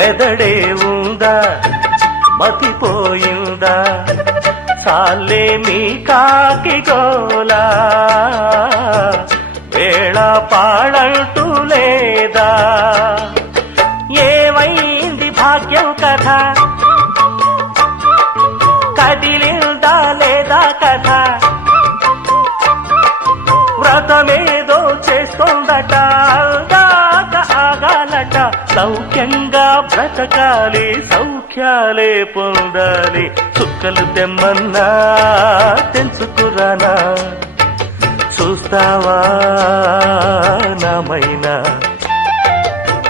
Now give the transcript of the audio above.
మెదడే ఉందా మతిపోయిందా సాలే మీ కాకి గోలా వేళ పాడంటూ లేదా ఏమైంది భాగ్యం కథ కదిలిందా లేదా కథ వ్రతమేదో చేస్తోందట అందాక ఆగాలట సౌఖ్యంగా బ్రతకాలి సౌఖ్యాలే పొందాలి చుక్కలు తెమ్మన్నా తెంచుకురానా చూస్తావా నామైనా